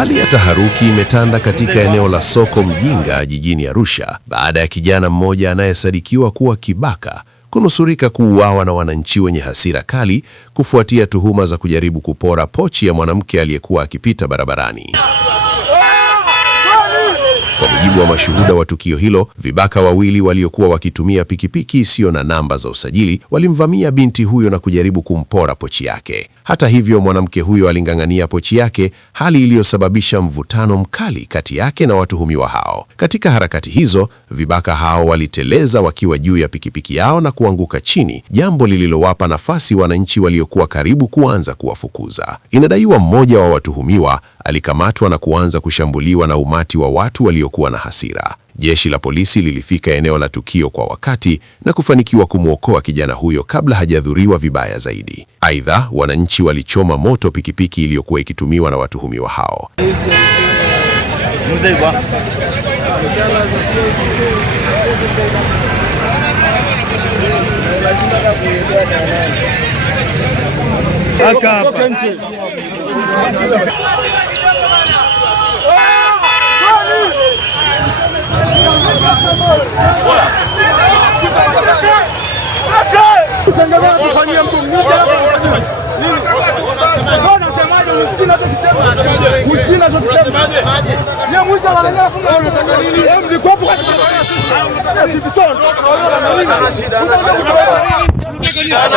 Hali ya taharuki imetanda katika eneo la soko Mjinga jijini Arusha baada ya kijana mmoja anayesadikiwa kuwa kibaka kunusurika kuuawa na wananchi wenye hasira kali kufuatia tuhuma za kujaribu kupora pochi ya mwanamke aliyekuwa akipita barabarani. Kwa mujibu wa mashuhuda wa tukio hilo, vibaka wawili waliokuwa wakitumia pikipiki isiyo na namba za usajili walimvamia binti huyo na kujaribu kumpora pochi yake. Hata hivyo, mwanamke huyo aling'ang'ania pochi yake, hali iliyosababisha mvutano mkali kati yake na watuhumiwa hao. Katika harakati hizo, vibaka hao waliteleza wakiwa juu ya pikipiki yao na kuanguka chini, jambo lililowapa nafasi wananchi waliokuwa karibu kuanza kuwafukuza. Inadaiwa mmoja wa watuhumiwa alikamatwa na kuanza kushambuliwa na umati wa watu waliokuwa na hasira. Jeshi la polisi lilifika eneo la tukio kwa wakati na kufanikiwa kumwokoa kijana huyo kabla hajadhuriwa vibaya zaidi. Aidha, wananchi walichoma moto pikipiki iliyokuwa ikitumiwa na watuhumiwa hao. Shida